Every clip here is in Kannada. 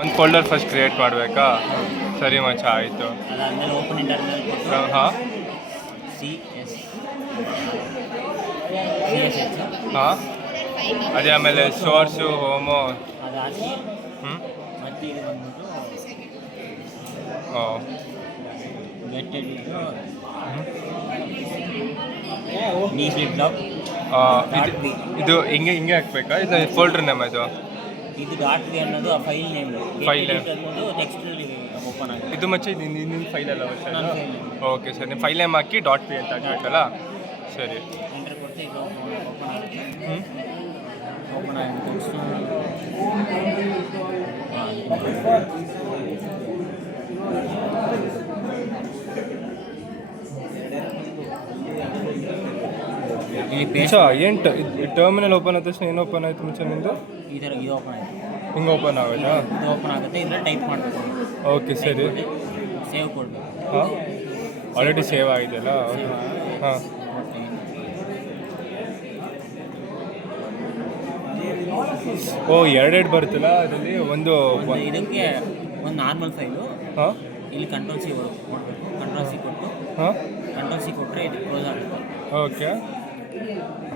ಒಂದು ಫೋಲ್ಡರ್ ಫಸ್ಟ್ ಕ್ರಿಯೇಟ್ ಮಾಡಬೇಕಾ? ಸರಿ ಮಚ್ಚ, ಆಯಿತು. ಅದಾದಮೇಲೆ ಓಪನ್ ಇಂಟರ್ನಲ್ ಕೊಟ್ಟು ಹಾಂ ಸಿ ಎಸ್ ಎಚ್ ಹಾಂ ಅದೇ ಆಮೇಲೆ ಸೋರ್ಸು ಹೋಮೋ ಅದು ಹಾಕಿ ಹ್ಞೂ ಮತ್ತೆ ಇದು ಬಂದ್ಬಿಟ್ಟು ಓ get edit d flip flop ಇದು ಹಿಂಗೆ ಹಾಕ್ಬೇಕಾ? ಇದು ಫೋಲ್ಡರ್ ನೇಮ್ ಇದು ಡಾಟ್ ಬಿ ಅನ್ನೋದು ಆ ಫೈಲ್ ನೇಮ್. ಫೈಲ್ ನೇಮ್ ಅನ್ನೋದು ಟೆಕ್ಸ್ಟಲ್ಲಿ ಓಪನ್ ಆಗಿದೆ. ಇದು ಮಚ್ಚ ನಿನ್ನ ಫೈಲ್ ಅಲ್ಲ ಸರ್? ನನ್ನ ಫೈಲ್ ನೇಮ್. ಓಕೆ ಸರ್, ನಿಮ್ಮ ಫೈಲ್ ನೇಮ್ ಹಾಕಿ ಡಾಟ್ ಪಿ ಅಂತ ಹಾಕಬೇಕಲ್ಲ? ಸರಿ. ಎಂಟರ್ ಕೊಟ್ಟು ಇದು ಓಪನ್ ಆಗುತ್ತೆ. ಹ್ಞೂ ಓಪನ್ ಆಗಿದ ತಕ್ಷಣ ಇಲ್ಲಿ ಪೇಸ್ಟ್ ಏನು ಟರ್ಮಿನಲ್ ಓಪನ್ ಆದ ತಕ್ಷಣ ಏನು ಓಪನ್ ಆಯಿತು ಮುಂಚೆ ನಿಂದು? ಈ ಥರ ಇದು ಓಪನ್ ಆಯಿತು. ಹಿಂಗೆ ಓಪನ್ ಆಗೋದಾ? ಇದು ಓಪನ್ ಆಗುತ್ತೆ. ಇದರಲ್ಲಿ ಟೈಪ್ ಮಾಡಬೇಕು. ಓಕೆ ಸರಿ. ಸೇವ್ ಕೊಡಬೇಕು. ಹಾಂ ಆಲ್ರೆಡಿ ಸೇವ್ ಆಗಿದೆಯಲ್ಲ? ಹಾಂ ಓ ಎರಡೆರಡು ಬರುತ್ತಲ್ಲ ಅದರಲ್ಲಿ ಒಂದು ಇದಕ್ಕೆ ಒಂದು ನಾರ್ಮಲ್ ಫೈಲು. ಹಾಂ ಇಲ್ಲಿ ಕಂಟ್ರೋಲ್ ಸಿ ಕೊಡಬೇಕು. ಕಂಟ್ರೋಲ್ ಸಿ ಕೊಟ್ಟು ಹಾಂ ಕಂಟ್ರೋಲ್ ಸಿ ಕೊಟ್ಟರೆ ಇದು ಕ್ಲೋಸ್ ಆಗುತ್ತೆ. ಓಕೆ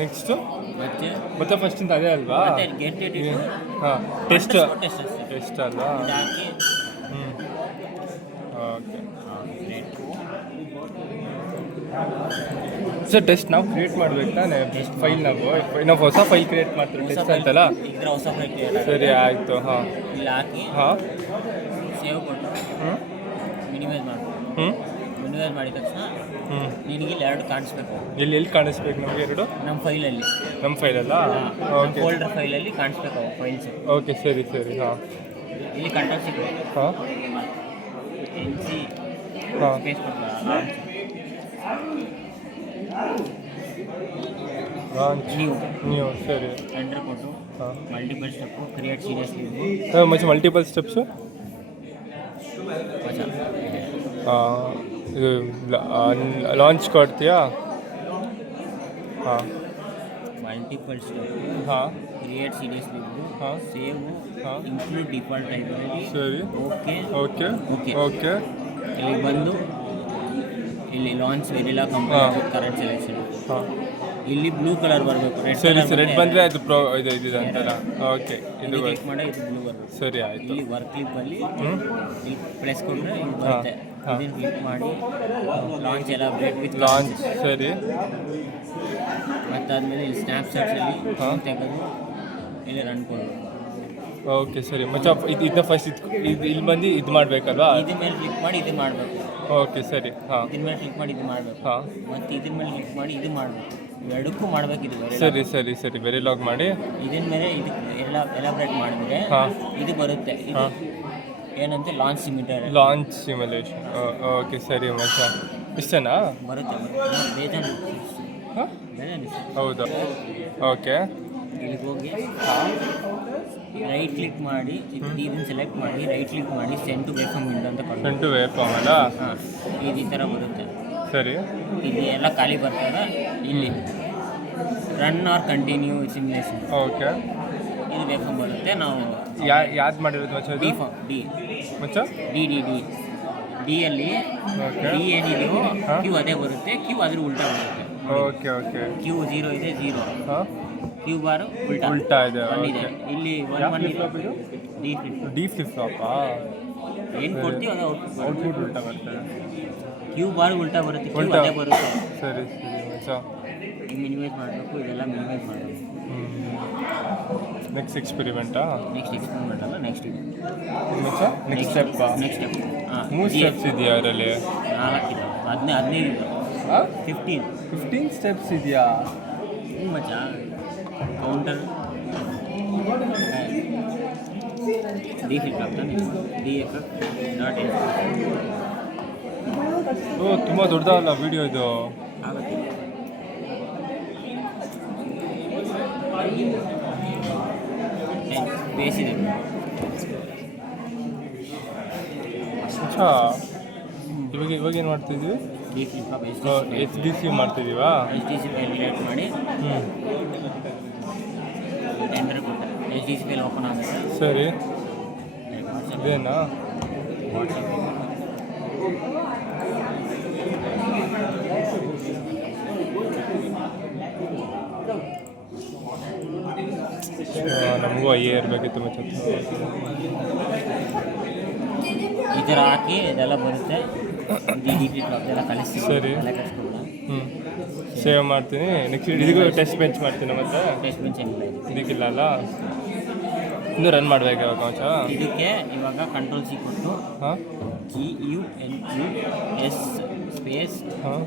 ನೆಕ್ಸ್ಟು ಮತ್ತೆ ಫಸ್ಟಿಂದ ಅದೇ ಅಲ್ವಾ? ಗೆಟ್ ಎಡಿಟ್ ಹಾಂ ಟೆಸ್ಟ್ ಟೆಸ್ಟ್ ಅಷ್ಟೇ. ಟೆಸ್ಟ್ ಅಲ್ಲ? ಇದು ಹಾಕಿ ಹ್ಞೂ ಓಕೆ ಸರ್. ಟೆಸ್ಟ್ ನಾವು ಕ್ರಿಯೇಟ್ ಮಾಡ್ಬೇಕು ತಾನೇ ಫೈಲ್? ನಾವು ಹೊಸ ಫೈಲ್ ಕ್ರಿಯೇಟ್ ಮಾಡ್ತೀವಿ ಟೆಸ್ಟ್ ಅಂತಲ್ಲ? ಇದ್ರ ಹೊಸ ಫೈಲ್ ಕ್ರಿಯೇಟ್ ಸರಿ ಆಯಿತು. ಹಾಂ ಇಲ್ಲಿ ಹಾಕಿ ಹಾಂ ಸೇವ್ ಕೊಟ್ಟು ಹ್ಞೂ ಮಿನಿಮೈಸ್ ಮಾಡಬೇಕು. ಹ್ಞೂ ಮಿನಿಮೈಸ್ ಮಾಡಿದ ತಕ್ಷಣ ಹ್ಞೂ ನಿನಗೆ ಇಲ್ಲಿ ಎರಡು ಕಾಣಿಸ್ಬೇಕು. ಎಲ್ಲಿ ಕಾಣಿಸ್ಬೇಕು ನಮಗೆ ಎರಡು? ನಮ್ಮ ಫೈಲಲ್ಲಿ. ನಮ್ಮ ಫೈಲಲ್ಲ? ಓಕೆ ಫೋಲ್ಡರ್ ಫೈಲಲ್ಲಿ ಕಾಣಿಸ್ಬೇಕು ಅವು ಫೈಲ್ಸ್. ಓಕೆ ಸರಿ ಸರಿ. ಹಾಂ ಇಲ್ಲಿ ಕಂಟ್ರೋಲ್ ಸಿಗ್ಬೇಕು. ಹಾಂ ಸಿ ಹಾಂ ಸ್ಪೇಸ್ ಕೊಡ್ತಾರೆ. ನೀವು ಸರಿ ಎಂಟರ್ ಕೊಟ್ಟು ಹಾಂ ಮಲ್ಟಿಪಲ್ ಸ್ಟೆಪ್ಪು ಕ್ರಿಯೇಟ್ ಸೀರಿಯಸ್ಲಿ ಮತ್ತೆ ಮಲ್ಟಿಪಲ್ ಸ್ಟೆಪ್ಸು ಇದು ಲಾಂಚ್ ಕೊಡ್ತೀಯಾ? ಹಾಂ ಮಲ್ಟಿಪಲ್ ಸ್ಟೆಪ್ ಹಾಂ ಕ್ರಿಯೇಟ್ ಸೀರಿಯಸ್ಲಿ ಹಾಂ ಸೇವ್ ಹಾಂ ಇನ್ಕ್ಲೂಡ್ ಡಿಫಾಲ್ಟ್ ಲೈಬ್ರರಿ. ಸರಿ ಓಕೆ ಓಕೆ ಓಕೆ ಓಕೆ ಇಲ್ಲಿ ಬಂದು ಇಲ್ಲಿ ಲಾಂಚ್ ವೆರಿಲಾ ಕಂಪನಿ ಕರೆಂಟ್ ಸೆಲೆಕ್ಷನ್. ಹಾಂ ಇಲ್ಲಿ ಬ್ಲೂ ಕಲರ್ ಬರಬೇಕು. ಸರಿ ಸರಿ ರೆಡ್ ಬಂದರೆ ಅದು ಇದು ಅಂತಲ್ಲ? ಓಕೆ ಇದು ಕ್ಲಿಕ್ ಮಾಡಿ ಇದು ಬ್ಲೂ ಬರಬೇಕು. ಸರಿ ಆಯಿತು. ಇಲ್ಲಿ ವರ್ಕ್ ಕ್ಲಿಪ್ಪಲ್ಲಿ ಹ್ಞೂ ಇಲ್ಲಿ ಪ್ರೆಸ್ ಕೊಟ್ಟರೆ ಇಲ್ಲಿ ಬರುತ್ತೆ. ಇದನ್ನು ಕ್ಲಿಕ್ ಮಾಡಿ ಲಾಂಚ್ ಎಲಾಬ್ರೇಟ್ ವಿತ್ ಲಾಂಚ್. ಸರಿ ಮತ್ತಾದಮೇಲೆ ಇಲ್ಲಿ ಸ್ನ್ಯಾಪ್ಚಾಟ್ಸಲ್ಲಿ ತೆಗೆದು ಇಲ್ಲಿ ರನ್ ಕೊಡು. ಓಕೆ ಸರಿ ಮಚ್ಚ. ಇದನ್ನ ಫಸ್ಟ್ ಇದು ಇಲ್ಲಿ ಬಂದು ಇದು ಮಾಡಬೇಕಲ್ವಾ? ಇದ್ರ ಮೇಲೆ ಕ್ಲಿಕ್ ಮಾಡಿ ಇದು ಮಾಡಬೇಕು. ಓಕೆ ಸರಿ. ಹಾಂ ಇದ್ರ ಮೇಲೆ ಕ್ಲಿಕ್ ಮಾಡಿ ಇದು ಮಾಡಬೇಕು. ಹಾಂ ಮತ್ತು ಇದ್ರ ಮೇಲೆ ಕ್ಲಿಕ್ ಮಾಡಿ ಇದು ಮಾಡಬೇಕು. ಎರಡಕ್ಕೂ ಮಾಡಬೇಕು. ಇದು ಸರಿ ಸರಿ ಸರಿ ವೆರಿ ಲಾಗ್ ಮಾಡಿ ಇದ್ರ ಮೇಲೆ ಇದು ಎಲಾಬ್ರೇಟ್ ಮಾಡಿದರೆ ಹಾಂ ಇದು ಬರುತ್ತೆ. ಇದು ಏನಂತೆ ಲಾಂಚ್ ಸಿಮಿಟರ್ ಲಾಂಚ್ ಸಿಮ್ಯುಲೇಷನ್. ಓಕೆ ಸರಿ ಮಚ್ಚ. ಇಷ್ಟನಾ? ಬರುತ್ತೆ. ಬೇಜಾನ್ ಹಾಂ ಹೌದಾ? ಓಕೆ ಇಲ್ಲಿಗೆ ಹೋಗಿ ರೈಟ್ ಕ್ಲಿಕ್ ಮಾಡಿ ಇದನ್ನು ಸೆಲೆಕ್ಟ್ ಮಾಡಿ ರೈಟ್ ಕ್ಲಿಕ್ ಮಾಡಿ send to wave form window ಅಂತ ಕೊಡಿ. ಸೆಂಡ್ ಟು ವೇವ್ ಫಾರ್ಮ್ ಅಲ್ಲ? ಹಾಂ ಈ ಥರ ಬರುತ್ತೆ. ಸರಿ ಇಲ್ಲಿ ಎಲ್ಲ ಖಾಲಿ ಬರ್ತದೆ. ಇಲ್ಲಿ run or continue simulation. Okay ಇದು ವೇವ್ ಫಾರ್ಮ್ ಬರುತ್ತೆ. ನಾವು ಯಾವ್ದು ಮಾಡಿರೋದು ಮಚ್ಚ? ಡಿ ಫಾರ್ಮ್ ಡಿ ಮಚ್ಚ ಡಿ ಡಿ ಡಿ ಡಿಯಲ್ಲಿ ಓಕೆ ಡಿ ಏನಿದೆಯೋ ಕ್ಯೂ ಅದೇ ಬರುತ್ತೆ. ಕ್ಯೂ ಅದ್ರ ಉಲ್ಟಾ ಬರುತ್ತೆ. ಓಕೆ ಓಕೆ ಕ್ಯೂ 0 ಇದೆ 0. ಹಾಂ ಕ್ಯೂ ಬಾರು ಉಲ್ಟಾ ಉಲ್ಟಾ ಇದೆ. ಇದೆ. ಇಲ್ಲಿ ಡಿ ಫ್ಲಿಪ್ ಡಿ ಫ್ಲಿಪ್ ಫ್ಲಾಪಾ? ಏನು ಕೊಡ್ತೀವಿ ಅದು ಔಟ್ಪುಟ್ ಉಲ್ಟಾ ಬರ್ತದೆ. ಕ್ಯೂ ಬಾರ್ ಉಲ್ಟಾ ಬರುತ್ತೆ. ಕ್ಯೂ ಉಲ್ಟಾ ಅದೇ ಬರುತ್ತೆ. ಸರಿ ಸರಿ ಮಚ್ಚ. ಈಗ ಮಿನಿಮೈಸ್ ಮಾಡಬೇಕು. ಇದೆಲ್ಲ ಮಿನಿಮೈಸ್ ಮಾಡಬೇಕು. ನೆಕ್ಸ್ಟ್ ಎಕ್ಸ್ಪೆರಿಮೆಂಟಾ? ನೆಕ್ಸ್ಟ್ ಎಕ್ಸ್ಪೆರಿಮೆಂಟ್ ಅಲ್ಲ, ನೆಕ್ಸ್ಟ್ ಇದು ಮಚ್ಚ. Next step next step. ಹಾಂ 3 ಸ್ಟೆಪ್ಸ್ ಇದೆಯಾ ಅದರಲ್ಲಿ? 4 ಇದೆ. 15 ಹಾಂ 15 ಸ್ಟೆಪ್ಸ್ ಇದೆಯಾ? ಹ್ಞೂ ಮಚ್ಚ. ಕೌಂಟರ್ ಡಿ ಫ್ಲಿಪ್ ಆಗ್ತಾನೆ. D f dot f. ಓ ತುಂಬ ದೊಡ್ಡದಲ್ಲ ವಿಡಿಯೋ ಇದು? ಆಗುತ್ತೆ. ಬೇಸಿದೆ. ಇವಾಗ ಏನು ಮಾಡ್ತಿದ್ವಿ? D flip flop h d c ಮಾಡ್ತಿದ್ದೀವಾ? H d c file create ಮಾಡಿ ಎಂಟರ್ ಕೊಟ್ಟೆ. H d c file open ಆಗುತ್ತೆ. ಸರಿ ಇದೇನಾ? ನಮಗೂ ಅಯ್ಯೇ ಇರಬೇಕಿತ್ತು ಮತ್ತೆ. ಈ ಥರ ಹಾಕಿ ಇದೆಲ್ಲ ಬರುತ್ತೆ. ಇದೆಲ್ಲ ಕಲಿಸಿ ಸರಿ. ಎಲ್ಲ ಕಲಿಸ್ಕೊಡ. ಸೇವ್ ಮಾಡ್ತೀನಿ. ನೆಕ್ಸ್ಟ್ ಇದಕ್ಕೂ ಟೆಸ್ಟ್ ಬೆಂಚ್ ಮಾಡ್ತೀನಿ ಮತ್ತೆ. ಟೆಸ್ಟ್ ಬೆಂಚ್ ಏನಿಲ್ಲ ಇದಕ್ಕಿಲ್ಲ ಅಲ್ಲ, ಇನ್ನೂ ರನ್ ಮಾಡಬೇಕು ಇವಾಗ ಕೊಂಚ. ಇದಕ್ಕೆ ಇವಾಗ ಕಂಟ್ರೋಲ್ ಸಿ ಕೊಟ್ಟು ಹಾಂ GUNUS ಸ್ಪೇಸ್ ಹಾಂ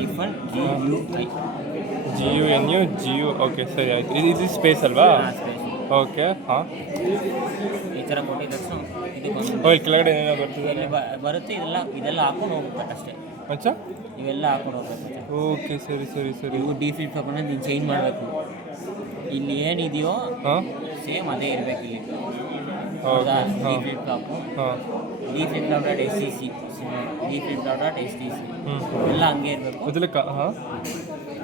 -GUI GUNU ಓಕೆ ಸರಿ ಆಯಿತು. ಇದು ಸ್ಪೇಸ್ ಅಲ್ವಾ? Space okay. ಹಾಂ ಈ ಥರ ಕೊಟ್ಟಿದ ತಕ್ಷಣ ಇದಕ್ಕೊಂದು ಓಯ್ ಕೆಳಗಡೆ ಏನೇನೋ ಬರ್ತಿದ್ದಾರೆ ಬರುತ್ತೆ. ಇದೆಲ್ಲ ಹಾಕೊಂಡು ಹೋಗ್ಬೇಕು ಅಷ್ಟೇ. ಮಚ್ಚ ಇವೆಲ್ಲ ಹಾಕೊಂಡು ಹೋಗ್ಬೇಕು. ಓಕೆ ಸರಿ ಸರಿ ಸರಿ. ಇವು ಡಿಫ್ಲಿಪ್ ತಗೊಂಡು ನೀನು ಚೇಂಜ್ ಮಾಡಬೇಕು. ಇಲ್ಲಿ ಏನಿದೆಯೋ ಹಾಂ ಸೇಮ್ ಅದೇ ಇರಬೇಕು ಇಲ್ಲಿ. ಓಕೆ. ಹಾಂ ಡಿಫ್ಲಿಪ್ ಟಾಪು ಹಾಂ dflip.stc dflip.stc ಎಲ್ಲ ಹಂಗೆ ಇರಬೇಕು. ಮೊದಲಕ್ಕೆ ಹಾಂ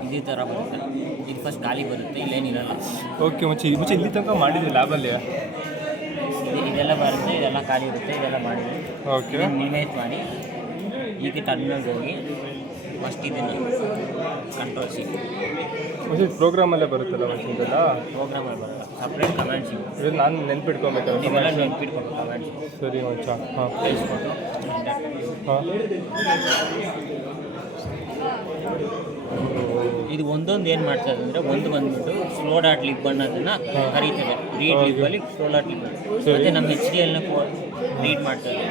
ಇದೇ ಥರ ಬರುತ್ತೆ. ಇದು ಫಸ್ಟ್ ಖಾಲಿ ಬರುತ್ತೆ, ಇಲ್ಲೇನಿರಲ್ಲ. ಓಕೆ ಮುಂಚೆ ಇಲ್ಲಿ ತನಕ ಮಾಡಿದ್ವಿ ಲ್ಯಾಬಲ್ಲಿ. ಇದೆಲ್ಲ ಬರುತ್ತೆ, ಇದೆಲ್ಲ ಖಾಲಿ ಇರುತ್ತೆ, ಇದೆಲ್ಲ ಮಾಡಿದ್ವಿ. ಓಕೆ ಮಿನಿಮೈಸ್ ಮಾಡಿ ಈಗ ಟರ್ಮಿನಲ್ಗೆ ಹೋಗಿ ಫಸ್ಟ್ ಇದನ್ನು ಕಂಟ್ರೋಲ್ ಸಿ ಮುಂಚೆ ಪ್ರೋಗ್ರಾಮಲ್ಲೇ ಬರುತ್ತಲ್ಲ ಮುಂಚಿಂದೆಲ್ಲ. ಪ್ರೋಗ್ರಾಮಲ್ಲಿ ಬರುತ್ತೆ, ಸಪ್ರೇಟ್ ಕಮಾಂಡ್ಸ್ ಇವು. ಇದು ನಾನು ನೆನ್ಪಿಟ್ಕೊಬೇಕು. ನೀವೆಲ್ಲ ನೆನ್ಪಿಟ್ಕೊಂಡು ಕಮಾಂಡ್ಸ್ ಸರಿ ಮಚ್ಚ. ಹಾಂ ಕಳಿಸ್ಕೊಟ್ಟು ಹಾಂ ಇದು ಒಂದೊಂದು ಏನು ಮಾಡ್ತದೆ ಅಂದರೆ ಒಂದು ಬಂದ್ಬಿಟ್ಟು ಸ್ಲೋ ಡಾಟ್ ಲಿಬ್ ಅನ್ನೋದನ್ನು ಕರೀತದೆ. ರೀಡ್ ಲಿಬ್ಬಲ್ಲಿ ಸ್ಲೋ ಡಾಟ್ ಲಿಬ್ ಮತ್ತು ನಮ್ಮ HDLನ ರೀಡ್ ಮಾಡ್ತದೆ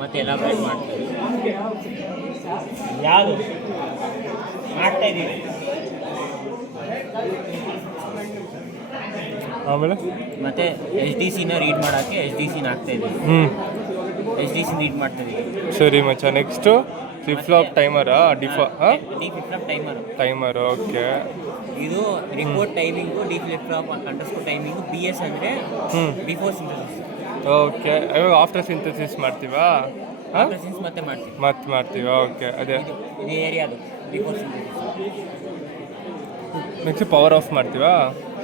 ಮತ್ತು ಎಲಾಬ್ರೇಟ್ ಮಾಡ್ತದೆ. ಯಾವುದು ಮಾಡ್ತಾ ಇದ್ದೀವಿ. ಆಮೇಲೆ ಮತ್ತು HDCನ ರೀಡ್ ಮಾಡೋಕ್ಕೆ HDCನ ಹಾಕ್ತಾಯಿದ್ದೀವಿ. HDC ರೀಡ್ ಮಾಡ್ತಾಯಿದ್ದೀವಿ. ಸರಿ ಮಚ್ಚ. ನೆಕ್ಸ್ಟು ಫ್ಲಿಪ್ ಫ್ಲಾಪ್ ಟೈಮರಾ? ಹಾಂ ಫ್ಲಿಪ್ ಫ್ಲಾಪ್ ಟೈಮರ್. ಓಕೆ. ಇದು report timing flip flop underscore timing BS ಅಂದರೆ ಬಿಫೋರ್ ಸಿಂಥಸಿಸ್. ಓಕೆ. ಇವಾಗ ಆಫ್ಟರ್ ಸಿಂಥಸಿಸ್ ಮಾಡ್ತೀವಾ? ಹಾಂ ಮತ್ತೆ ಮಾಡ್ತೀವಿ. ಮತ್ತೆ ಮಾಡ್ತೀವಾ? ಓಕೆ. ಅದೇ ಇದು ಏರಿಯಾದು before synthesis. Next power off ಮಾಡ್ತೀವಾ?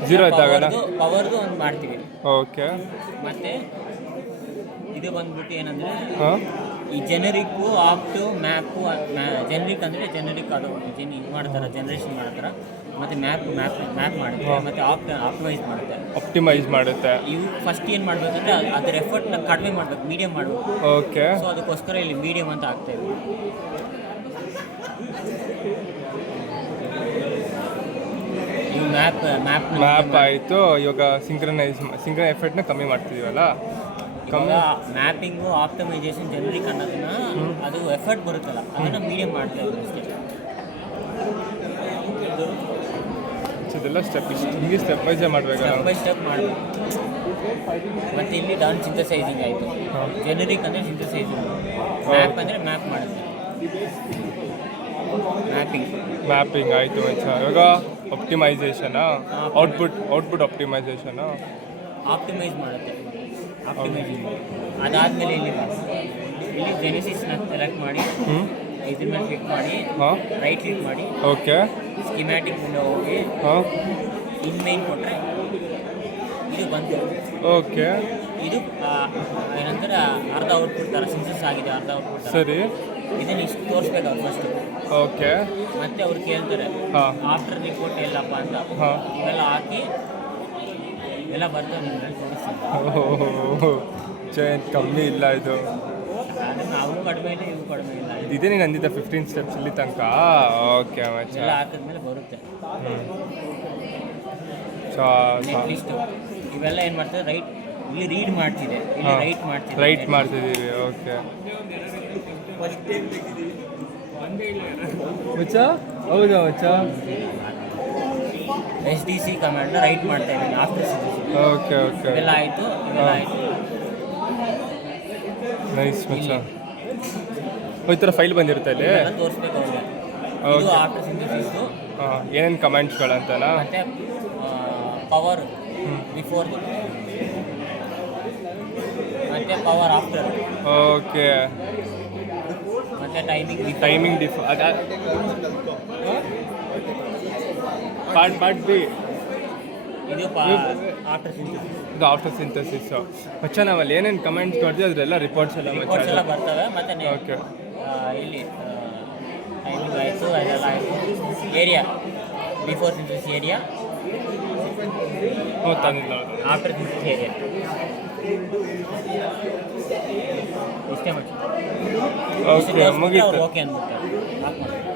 0 ಇದ್ದಾಗಲ್ಲ ಪವರ್ದು ಒಂದು ಮಾಡ್ತೀವಿ. ಓಕೆ. ಮತ್ತು ಇದು ಬಂದ್ಬಿಟ್ಟು ಏನಂದರೆ ಹಾಂ ಈ ಜೆನರಿಕ್ಕು ಆಪ್ಟು ಮ್ಯಾಪು. ಜೆನರಿಕ್ ಅಂದರೆ ಜೆನರಿಕ್ ಅದು ಇದು ಮಾಡ್ತಾರೆ, ಜನ್ರೇಷನ್ ಮಾಡ್ತಾರೆ. ಮತ್ತು ಮ್ಯಾಪ್ ಮಾಡುತ್ತೆ. ಮತ್ತು ಆಪ್ಟಿಮೈಸ್ ಮಾಡುತ್ತೆ. ಆಪ್ಟಿಮೈಸ್ ಮಾಡುತ್ತೆ. ಇವು ಫಸ್ಟ್ ಏನು ಮಾಡಬೇಕಂದ್ರೆ ಅದರ ಎಫರ್ಟ್ನ ಕಡಿಮೆ ಮಾಡಬೇಕು, ಮೀಡಿಯಮ್ ಮಾಡಬೇಕು. ಓಕೆ. ಸೊ ಅದಕ್ಕೋಸ್ಕರ ಇಲ್ಲಿ ಮೀಡಿಯಮ್ ಅಂತ ಆಗ್ತಾಯಿದೆ. ಇವು ಮ್ಯಾಪ್ ಆಯಿತು. ಇವಾಗ ಸಿಂಕ್ರನ್ ಎಫೆಕ್ಟ್ನ ಕಮ್ಮಿ ಮಾಡ್ತಿದ್ದೀವಲ್ಲ. ಮ್ಯಾಪಿಂಗು ಆಪ್ಟಿಮೈಸೇಷನ್ ಜೆನರಿಕ್ ಅನ್ನೋದನ್ನ ಅದು ಎಫರ್ಟ್ ಬರುತ್ತಲ್ಲ ಅದನ್ನು ಮೀಡಿಯಮ್ ಮಾಡ್ತಾ ಇದ್ದೀವಿ ಅಷ್ಟೇ. ಇದೆಲ್ಲ ಹಿಂಗೆ ಸ್ಟೆಪ್ ವೈಸೇ ಮಾಡಬೇಕಲ್ಲ. ಸ್ಟೆಪ್ ಬೈ ಸ್ಟೆಪ್ ಮಾಡಬೇಕು. ಮತ್ತು ಇಲ್ಲಿ ಡೌನ್ ಸಿಂಥಸೈಸಿಂಗ್ ಆಯಿತು. ಜೆನರಿಕ್ ಅಂದರೆ ಸಿಂಥಸೈಸಿಂಗ್, ಮ್ಯಾಪ್ ಅಂದರೆ ಮ್ಯಾಪ್ ಮಾಡುತ್ತೆ. ಮ್ಯಾಪಿಂಗ್ ಆಯಿತು ಮಚ್ಚ. ಇವಾಗ ಆಪ್ಟಿಮೈಸೇಷನಾ? ಔಟ್ಪುಟ್ ಆಪ್ಟಿಮೈಸೇಷನಾ? ಆಪ್ಟಿಮೈಸ್ ಮಾಡುತ್ತೆ. ಆಪ್ಟಿಮೈಸಿಂಗ್ ಅದಾದಮೇಲೆ ಇಲ್ಲಿ ಜೆನೆಸಿಸ್ನ ಸೆಲೆಕ್ಟ್ ಮಾಡಿ ಇದ್ರ ಮೇಲೆ ಕ್ಲಿಕ್ ಮಾಡಿ ರೈಟ್ ಕ್ಲಿಕ್ ಮಾಡಿ. ಓಕೆ. ಸ್ಕಿಮ್ಯಾಟಿಕ್ ವಿಂಡೋ ಹೋಗಿ ಇನ್ಮೇನ್ ಕೊಟ್ಟರೆ ಇದು ಬಂತು. ಓಕೆ. ಇದು ಏನಂತಾರೆ ಅರ್ಧ ಔಟ್ಪುಟ್ ಥರ ಸಿನ್ಸಸ್ ಆಗಿದೆ, ಅರ್ಧ ಔಟ್ಪುಟ್. ಸರಿ. ಇದನ್ನು ಇಷ್ಟು ತೋರಿಸ್ಬೇಕು ಅವ್ರು ಫಸ್ಟು. ಓಕೆ. ಮತ್ತೆ ಅವ್ರು ಕೇಳ್ತಾರೆ ಆಫ್ಟರ್ ರಿಪೋರ್ಟ್ ಎಲ್ಲಪ್ಪ ಅಂತ. ಇವೆಲ್ಲ ಹಾಕಿ ಎಲ್ಲ ಬರ್ತವೆ ನಿಮ್ಮಲ್ಲಿ ತೋರಿಸ್ತೀನಿ. ಕಮ್ಮಿ ಇಲ್ಲ ಇದು. ನಾವು ಕಡಿಮೆ ಇಲ್ಲ, ಇವು ಕಡಿಮೆ ಇಲ್ಲ. ಇದೇ ನೀನು ಅಂದಿದ್ದ 15 ಸ್ಟೆಪ್ಸ್ ಇಲ್ಲಿ ತನಕ. ಓಕೆ ಮಚ್ಚ. ಎಲ್ಲ ಹಾಕಿದ್ಮೇಲೆ ಬರುತ್ತೆ. ನೆಕ್ಸ್ಟ್ ಇವೆಲ್ಲ ಏನು ಮಾಡ್ತಾರೆ, ರೈಟ್ ಇಲ್ಲಿ ರೀಡ್ ಮಾಡ್ತಿದೆ, ಇಲ್ಲಿ ರೈಟ್ ಮಾಡ್ತಿದ್ದೀವಿ. ಓಕೆ ಮಚ್ಚ. ಹೌದಾ ಮಚ್ಚ? HDC ಕಮಾಂಡ್ ರೈಟ್ ಮಾಡ್ತಾ ಇದ್ದೀನಿ ಆಫ್ಟರ್ ಸಿಂಥಸಿಸ್. ಓಕೆ. ಇವೆಲ್ಲ ಆಯಿತು. ನೈಸ್ ಮಚ್ಚ. ಈ ಥರ ಫೈಲ್ ಬಂದಿರುತ್ತೆ ಅಲ್ಲಿ ತೋರಿಸ್ಬೇಕು ಅವ್ರಿಗೆ. ಇದು ಆಫ್ಟರ್ ಸಿಂಥಸಿಸ್ಸು ಏನೇನು ಕಮೆಂಟ್ಸ್ಗಳಂತಲ್ಲ. ಮತ್ತು ಪವರ್ ಬಿಫೋರ್ ಮತ್ತು ಪವರ್ ಆಫ್ಟರ್. ಓಕೆ. ಮತ್ತು ಟೈಮಿಂಗ್ ಪಾರ್ಟ್ ಬಿ ಇದು ಆಫ್ಟರ್ ಸಿಂಥಸಿಸ್. ಇದು ಆಫ್ಟರ್ ಸಿಂಥಸಿಸ್. ಮಚ್ಚ ನಾವಲ್ಲಿ ಏನೇನು ಕಮೆಂಟ್ಸ್ ನೋಡಿದ್ವಿ ಅದರೆಲ್ಲ ರಿಪೋರ್ಟ್ಸ್ ಎಲ್ಲ ರಿಪೋರ್ಟ್ಸ್ ಎಲ್ಲ ಬರ್ತವೆ. ಮತ್ತು ಓಕೆ ಇಲ್ಲಿ ಟೈಮಿಂಗ್ ಆಯಿತು, ಅದೆಲ್ಲ ಆಯಿತು. ಏರಿಯಾ ಬಿಫೋರ್ ಸಿಂಥಸಿಸ್ ಏರಿಯಾ, ತಂದಿಲ್ಲ ಆಫ್ಟರ್ ಸಿಂಥಸಿಸ್ ಏರಿಯಾ. ಇಷ್ಟೇ ಮಾಡಿ ಓಕೆ ಮುಗೀತು. ಓಕೆ ಅಂದ್ಬಿಟ್ಟು